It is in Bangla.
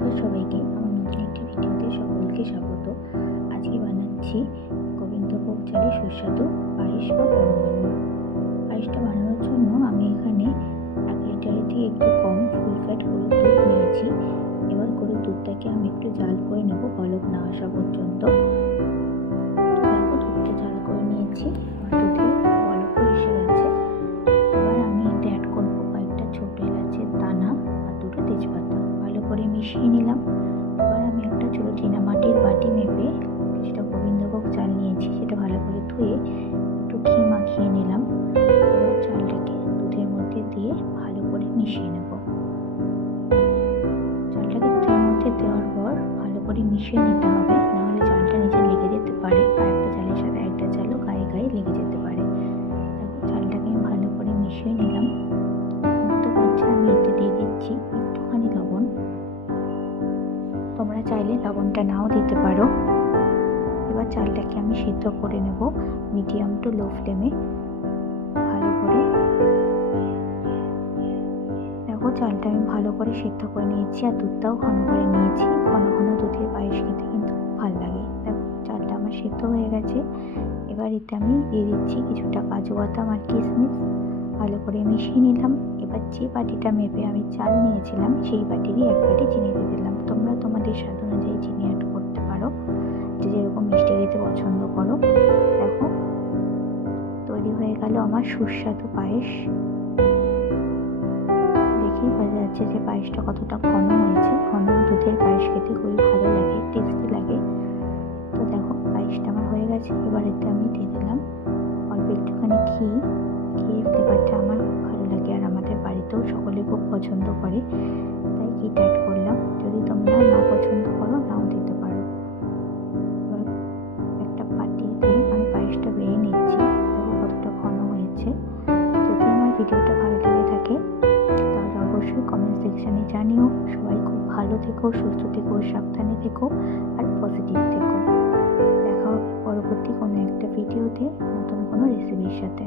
নমস্কার সবাইকে, আমার নতুন একটি ভিডিওতে সকলকে স্বাগত। আজকে বানাচ্ছি গোবিন্দভোগ চালের সুস্বাদু পায়েস বা পরমান্ন। পায়েসটা বানানোর জন্য আমি এখানে 1 লিটারের থেকে একটু কম ফুল ফ্যাট গরুর দুধ নিয়েছি। এবার গরুর দুধটাকে আমি একটু জাল করে নেব বলক না আসা পর্যন্ত। দেখো, দুধটা জাল করে নিয়েছি, আমার দুধে বলকও এসে গেছে। এবার আমি এতে অ্যাড করবো কয়েকটা ছোট এলাচের দানা আর দুটো তেজপাতা, ভালো করে মিশিয়ে নিলাম। এবার আমি একটা ছোট চীনামাটির বাটি মেপে কিছুটা গোবিন্দভোগ চাল নিয়েছি, সেটা ভালো করে ধুয়ে একটু ঘি মাখিয়ে নিলাম। এবার চালটাকে দুধের মধ্যে দিয়ে ভালো করে মিশিয়ে নেব। চালটাকে দুধের মধ্যে দেওয়ার পর ভালো করে মিশিয়ে নিতে হবে, নাহলে চালটা নিচে লেগে যেতে পারে বা একটা চালের সাথে একটা চালও গায়ে গায়ে লেগে যেতে পারে। দেখো, চালটাকে আমি ভালো করে মিশিয়ে নিলাম। আমি এতে দিয়ে দিচ্ছি একটুখানি লবণ, তোমরা চাইলে লবণটা নাও দিতে পারো। এবার চালটাকে আমি সিদ্ধ করে নেব মিডিয়াম টু লো ফ্লেমে ভালো করে। দেখো, চালটা আমি ভালো করে সিদ্ধ করে নিয়েছি আর দুধটাও ঘন করে নিয়েছি। ঘন ঘন দুধের পায়েস খেতে কিন্তু খুব ভালো লাগে। দেখো, চালটা আমার সিদ্ধ হয়ে গেছে। এবার এতে আমি দিয়ে দিচ্ছি কিছুটা কাজু বাদাম আর কিশমিশ, ভালো করে মিশিয়ে নিলাম। এবার যে বাটিটা মেপে আমি চাল নিয়েছিলাম সেই বাটিরই 1 বাটি চিনি দিয়ে দিলাম। তোমরা তোমাদের স্বাদ অনুযায়ী চিনি অ্যাড করতে পারো, যে যেরকম মিষ্টি খেতে পছন্দ করো। দেখো, তৈরি হয়ে গেল আমার সুস্বাদু পায়েস। দেখেই বোঝা যাচ্ছে যে পায়েসটা কতটা ঘন হয়েছে। ঘন দুধের পায়েস খেতে খুবই ভালো লাগে, টেস্টি লাগে। তো দেখো, পায়েসটা আমার হয়ে গেছে। এবার এতে আমি দিয়ে দিলাম অল্প একটুখানি ঘি। ঘিয়ের ফ্লেভারটা আমার খুব ভালো লাগে আর আমাদের বাড়িতেও সকলে খুব পছন্দ করে, তাই ঘিটা অ্যাড করলাম। যদি তোমরা না পছন্দ করো নাও দিতে পারো। এবার একটা পাটিতে আমি পায়েসটা বেড়ে নিচ্ছি। দেখো কতটা ঘন হয়েছে। যদি আমার ভিডিওটা ভালো লেগে থাকে তাহলে অবশ্যই কমেন্ট সেকশানে জানিও। সবাই খুব ভালো থেকো, সুস্থ থেকো, সাবধানে থেকো আর পজিটিভ থেকো। দেখা হবে পরবর্তী কোনো একটা ভিডিওতে নতুন কোনো রেসিপির সাথে।